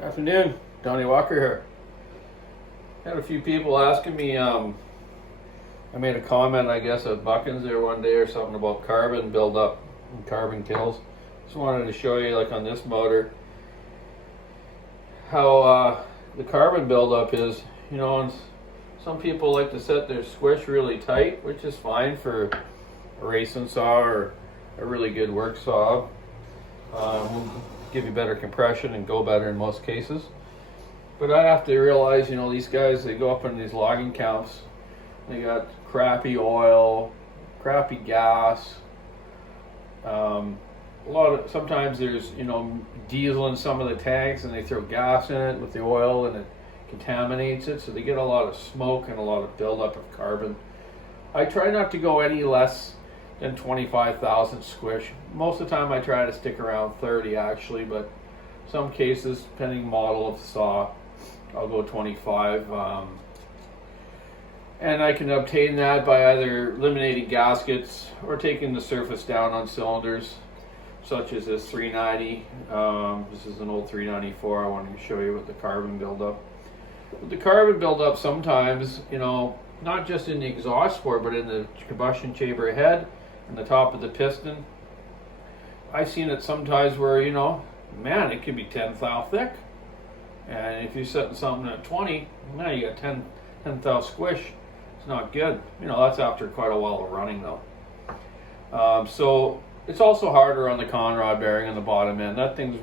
Afternoon, Donny Walker here. Had a few people asking me. I made a comment, I guess, at Buckins there one day or something about carbon buildup and carbon kills. Just wanted to show you, like on this motor, how the carbon buildup is. And some people like to set their squish really tight, which is fine for a racing saw or a really good work saw. Will give you better compression and go better in most cases. But I have to realize, these guys, they go up in these logging camps, they got crappy oil, crappy gas. Sometimes there's, diesel in some of the tanks and they throw gas in it with the oil and it contaminates it. So they get a lot of smoke and a lot of buildup of carbon. I try not to go any less than 25,000 squish. Most of the time I try to stick around 30 actually, but some cases, depending model of saw, I'll go 25. And I can obtain that by either eliminating gaskets or taking the surface down on cylinders, such as this 390. This is an old 394. I wanted to show you with the carbon buildup. With the carbon buildup, sometimes, not just in the exhaust port, but in the combustion chamber head and the top of the piston. I've seen it sometimes where, man, it could be 10 thou thick. And if you're setting something at 20, now you got 10 thou squish. It's not good. That's after quite a while of running though. So it's also harder on the conrod bearing on the bottom end. That thing's,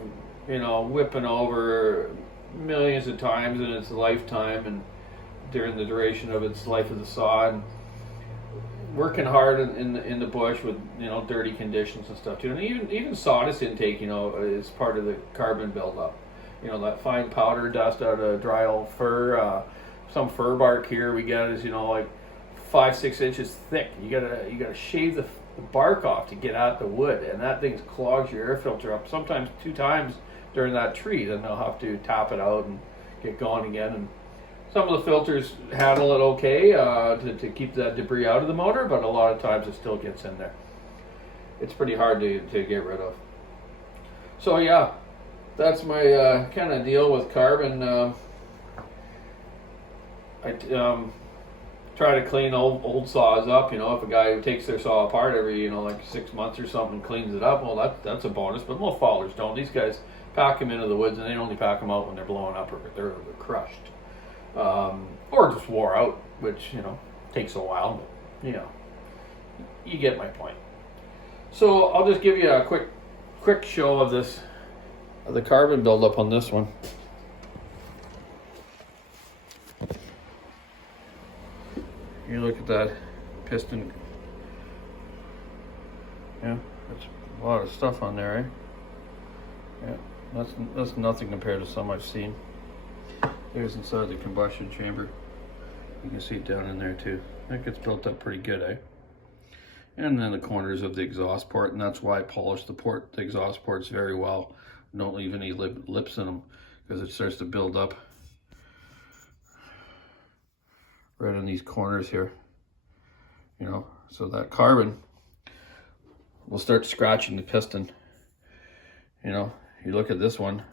whipping over millions of times in its lifetime and during the duration of its life of the saw. And working hard in the bush with dirty conditions and stuff too, and even sawdust intake is part of the carbon buildup. That fine powder dust out of dry old fir. Some fir bark here we get is like 5-6 inches thick. You gotta shave the bark off to get out the wood, and that thing clogs your air filter up sometimes 2 times during that tree. Then they'll have to tap it out and get going again. And some of the filters handle it okay to keep that debris out of the motor, but a lot of times it still gets in there. It's pretty hard to get rid of. So yeah, that's my kind of deal with carbon. I try to clean old saws up. If a guy takes their saw apart every like 6 months or something, cleans it up, well that's a bonus. But most fallers don't. These guys pack them into the woods, and they only pack them out when they're blowing up or they're crushed. Or just wore out, which takes a while, but you get my point. So I'll just give you a quick show of the carbon buildup on this one. You look at that piston. Yeah, that's a lot of stuff on there, eh? Yeah, that's nothing compared to some I've seen. There's inside the combustion chamber. You can see it down in there too. That gets built up pretty good, eh? And then the corners of the exhaust port, and that's why I polish the exhaust ports very well. Don't leave any lips in them, because it starts to build up right on these corners here. So that carbon will start scratching the piston. You look at this one.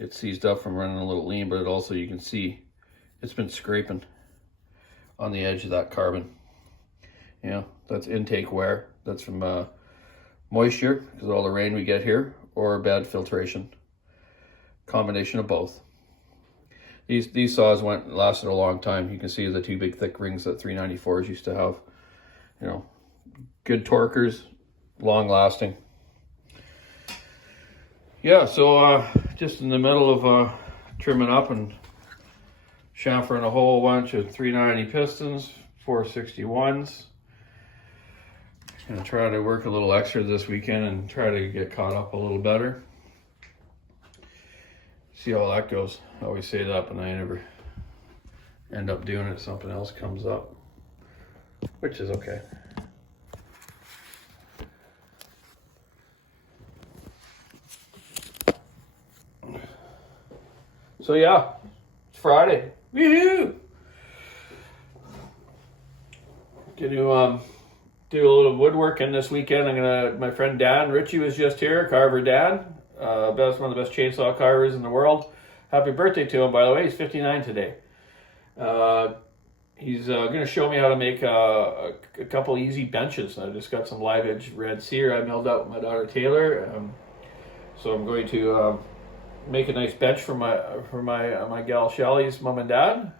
It's seized up from running a little lean, but it also, you can see it's been scraping on the edge of that carbon. That's intake wear. That's from moisture, because of all the rain we get here, or bad filtration. Combination of both. These saws lasted a long time. You can see the 2 big thick rings that 394s used to have. Good torquers, long lasting. Yeah, so just in the middle of trimming up and chamfering a whole bunch of 390 pistons, 461s. Gonna try to work a little extra this weekend and try to get caught up a little better. See how that goes. I always say that, but I never end up doing it. Something else comes up, which is okay. So yeah, it's Friday. Woohoo! Gonna do a little woodworking this weekend. My friend Dan Ritchie was just here, Carver Dan. one of the best chainsaw carvers in the world. Happy birthday to him, by the way. He's 59 today. He's going to show me how to make a couple easy benches. I just got some live edge red cedar I milled out with my daughter Taylor. So I'm going to make a nice bench for my gal Shelly's mom and dad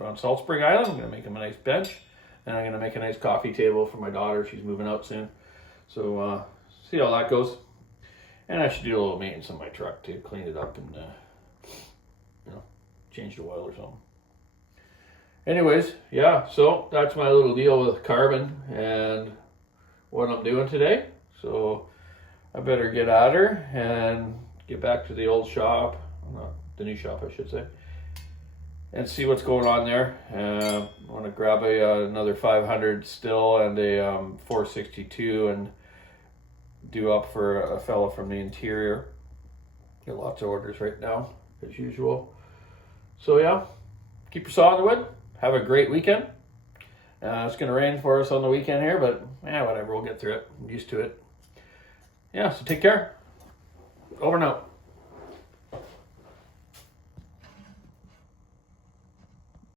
on Salt Spring Island. I'm going to make them a nice bench, and I'm going to make a nice coffee table for my daughter. She's moving out soon. So see how that goes. And I should do a little maintenance on my truck to clean it up and change the oil or something. Anyways, yeah, so that's my little deal with Carmen and what I'm doing today. So I better get at her and get back to the old shop, not the new shop I should say, and see what's going on there. I want to grab another 500 still and a 462 and do up for a fellow from the interior. Get lots of orders right now, as usual. So yeah, keep your saw in the wood. Have a great weekend. It's going to rain for us on the weekend here, but whatever, we'll get through it. I'm used to it. Yeah, so take care. Over and out.